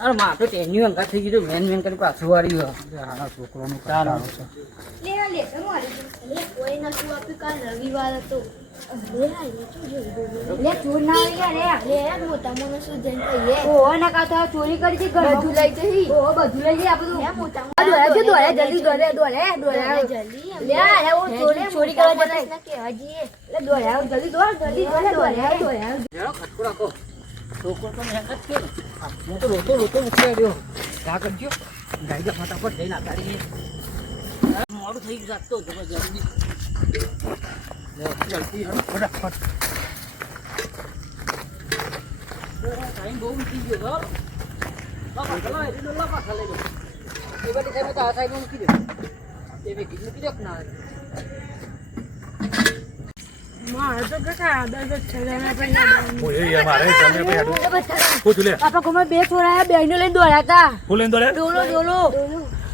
અરે માથે ટેન્યુ અંગા થઈ ગયું મેન મેન કરી પાછું વાળ્યું છોકરાનું ચાલો કોઈ નતું આપ્યું કાલ રવિવાર હતો લે ચોર ના આવી લે મોટા મોનો શું જઈને કહીએ ઓ ના કા તો ચોરી કરી હતી ઘર બધું લઈ જઈ ઓ બધું લઈ જઈ આ બધું મોટા દોડે જલ્દી દોડે જલ્દી લે ઓ ચોરી કરવા જતા ના કે હજી લે દોડે જલ્દી દોડ ખટકો રાખો છોકરો તો મહેનત કે હું તો રોતો મૂકી આવ્યો કા કરજો ગાડી ફટાફટ જઈને આતાડી મોડું થઈ ગયું જાગતો જલ્દી જલ્દી ફટાફટ ટાઈમ બહુ ઊંચી ગયો એ બધી સાઈડ તો આ સાઈડ મૂકી દે એ બે મૂકી દે ના મારે તો કશા આદત જ છે પાપા કોમે બે છોરાયા બેનો લઈને દોડ્યા હતા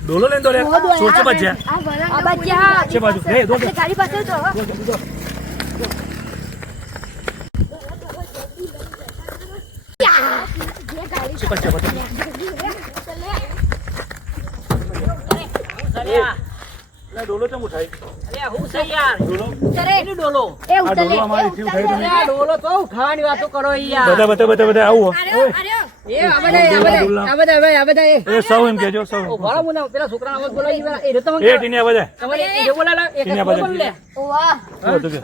ડોલો લઈને દોડ્યા ચોર છે બચ્ચા આ બચ્ચા છે બાજુ એ દોડ ગાડી પાસે તો છે બચ્ચા લે ડોલો ચમ ઉઠાઈ અરે હું છે યાર ડોલો ઉતરે એની ડોલો એ આ ઉતરે ડોલો અમારી થી ઉઠાઈ તમે આ ડોલો તો ઉઠાવાની વાતો કરો યાર બધા આવો એ આ બધા એ સૌ એમ કેજો સૌ ઓ ભલા મુના પેલા છોકરાનો અવાજ બોલાવી એ તો એ ટીનિયા બધા તમારે એ બોલાલા એક ટીનિયા બોલ બધા લે વાહ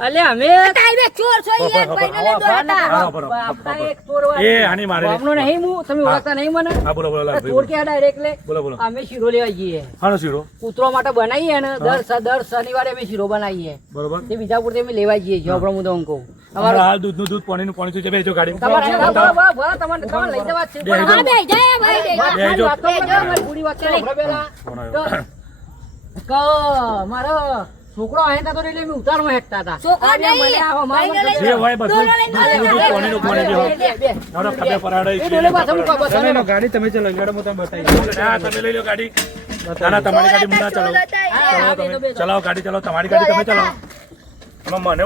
અલે અમે ટાઈમે ચોર છો યાર ભાઈને લઈને દોડ્યા આપતા એક ચોર એ હાની મારે બાપનો નહીં હું તમે ઓળખતા નહીં મને હા બોલો ચોર કે ડાયરેક્ટ લે બોલો અમે શીરો લેવા જઈએ હાનો શીરો કૂતરો માટે બનાવીએ ને દર શનિવારે અમે શીરો બનાવીએ બરોબર તે બીજાપુર થી અમે લેવા જઈએ જો આપણો હું તો કહું અમારા હાલ દૂધનું દૂધ પાણીનું પાણી છે બેજો ગાડી તમારે લઈ જવા છે હા બે જાય ભાઈ બેજો અમારી પૂરી વાત છે મારો છોકરો આયતા તો એટલે ઉતારમાં હેઠતા હતા છોકરો નહીં જે હોય બધું પાણીનું પાણી જે હોય નવડો ખબર પરાડે ગાડી તમે ચલો ગાડી હું તમને બતાવી હા તમે લઈ લો ગાડી ના તમારી ગાડી મુન્ના ચલાવો ચલાવો ગાડી ચલાવો તમારી ગાડી તમે ચલાવો મને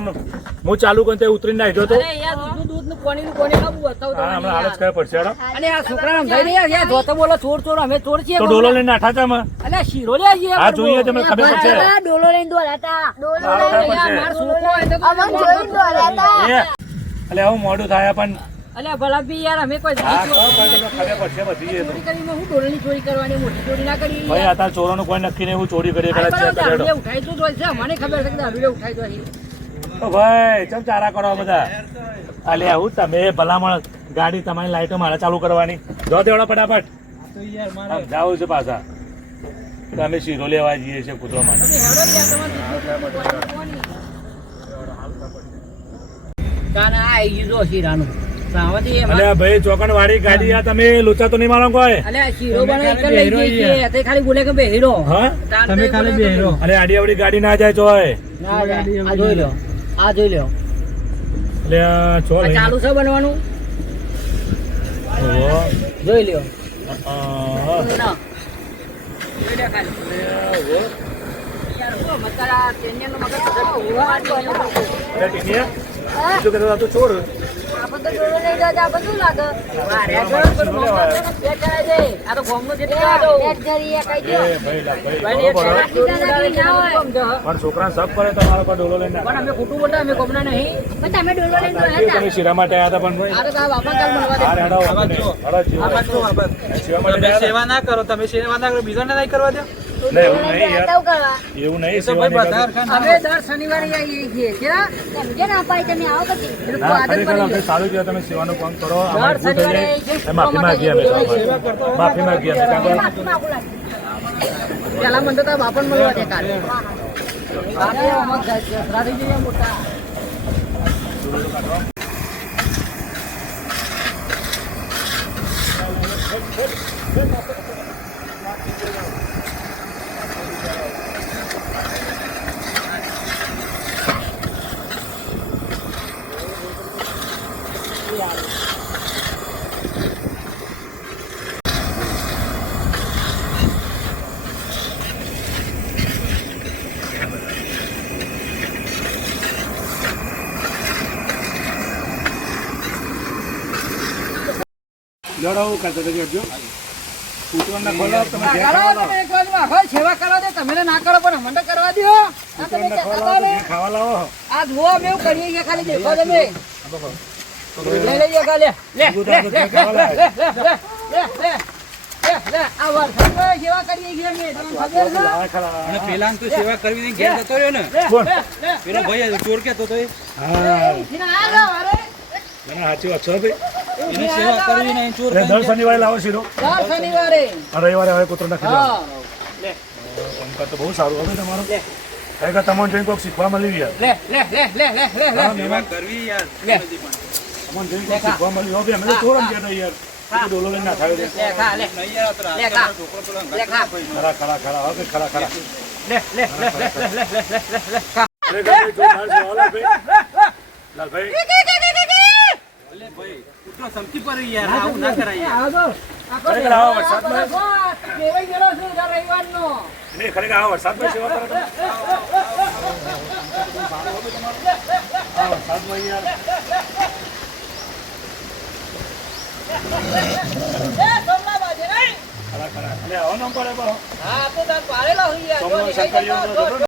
હું ચાલુ કરીને ઉતરીને આવી તો દૂધનું પાણી ખાવું બતાવું હા હમણાં હાલત કયા પડશે હેડો અને આ છોકરા ભાઈ યાર જોતો બોલો ચોર અમે ચોર છીએ તો ડોલો લઈને નાઠા છે અમે અલે શીરો લે જઈએ આ જોઈએ તમને ખબર પડશે ડોલો લઈને દોડ્યા ડોલો માર છોકરો હોય તો અમન જોઈને દોડ્યા એ અલે આવું મોડું થાય પણ અલે ભલા બી યાર અમે કોઈ હા ખબર પડશે બધી એ તો ચોરી કરીને હું ડોલની ચોરી કરવાની મોટી ચોરી ના કરી ભાઈ અત્યારે ચોરોનું કોઈ નક્કી નહીં એવું ચોરી કરીએ કરે છે દારૂ ઉઠાઈ તો હોય છે મને ખબર છે કે દારૂ ઉઠાઈ તો ઓ ભાઈ ચમ ચારા કરો બધા અલે આવું તમે ભલામણ ગાડી તમારી લાઈટો મારે ચાલુ કરવાની જો દેવડો ફટાફટ જાવું છે પાછા તમે શીરો લેવા જઈએ છીએ કૂતરો માટે કાના આવી ગયું શીરાનું અલે ભાઈ ચોકણ વાળી ગાડી આ તમે લોચા તો નહીં માનો કોઈ અલે શીરો બનાવી લઈ જઈએ તે ખાલી બોલે કે બેહીરો હા તમે ખાલી બેહરો અલે આડીવાળી ગાડી ના જાય ચોય ના આ જોઈ લો આ જોઈ લો એટલે ચો આ ચાલુ છે બનવાનું જોઈ લ્યો ના જોઈ લે ખાલી યાર ઓ મતરા તેનિયાનો મગજ શું કહેતો તો છોડ આપણે તો ડોલો લઈ જતા બધું લાગે આ તો ગોમનો જેટલો આજો એક જરી એક આઈ એ ભાઈ પણ છોકરા સબ કરે તમારો પર ડોલો લઈને પણ અમે ખોટું બોલતા અમે ગોમના નહીં પણ તમે ડોલો લઈને દોડ્યા તમે શીરા માટે આવ્યા હતા પણ ભાઈ આ તો બાપા કાલ મળવા દે હારે શીરા માટે સેવા ના કરો તમે સેવા ના કરો બીજાને નહીં કરવા દો એવું નહીં યાર એવું નહીં સેવા નહીં કરતા. અમે દર શનિવારે આવીએ છીએ ક્યાં સમજે ના પાઈ તમે આવો કદી ના ખરેખર આપણે સારું છે તમે સેવાનું કામ કરો અમારે ભૂલ થઈ જાય માફી માંગીએ અમે માફી માંગીએ અમે કારણ પેલા મને તો બાપન મળવા દે કાલે બાપે અમર દસરા થઈ જઈએ મોટા લડાવું કરતા તો જોજો કૂતરાને ખોલો તમે ઘેર કરો ખાવા તમે એક વાર આખો સેવા કરવા દે તમે ના કરો પણ અમને તો કરવા દો આ તમે કૂતરાને કહેતા ખોલો હતા ને, ઘેર ખાવા લાવો આ જુઓ અમે એવું કરીએ છીએ ખાલી દેખો તમે લઈ લઈએ કા લે લે કૂતરાને ઘેર ખાવા લાવે લે આ વરસાદમાં સેવા કરીએ છીએ અમે તમને ખબર છે લાવે ખરા અને પેલા તું સેવા કરવી નહીં ઘેર જતો રહ્યો ને કોણ પેલો ભાઈ ચોર કેતો તો હા એના આ લો અરે મને સાચી વાત છે ભાઈ એની સેવા કરવી નહીં ચોર એટલે દર શનિવારે લાવો શીરો દર શનિવારે અને રવિવારે હવે કૂતરાને હા ખીજાવો લે કામકાજ તો બહુ સારું હવે તમારું ખરેખર તમને જોઈને કોઈક શીખવા મળ્યું યાર લે લે લે લે લે લે લે સેવા કરવી યાર લે તમને જોઈને કોઈક શીખવા મળ્યું હવે અમે તો ચોરમ કહેતા યાર એ ડોલો લઈને ના થાય લે ખા લે નહીં યાર તો લે ખા છોકરો પેલો લે ખા ખરા ખરા ખરા હવે ખરા ખરા લે લે લે લે લે લે લે ખા ખરેખર જોરદાર છે લાલભાઈ લાલભાઈ ભલે ભાઈ કૂતરો સમજી પડી યાર આવું ના કરાય યાર આવો આખો ખરેખર આવા વરસાદમાં કેવાય ગયેલો છે દર રવિવારનો નહીં ખરેખર આવા વરસાદમાં સેવા કરો તમે આ વરસાદમાં યાર એ સોમના બાજે નહીં ખરા ખરા એટલે આવો નંબર પડે બહુ હા તો તાર પાડેલો હોય યાર સોમનો શંકરિયો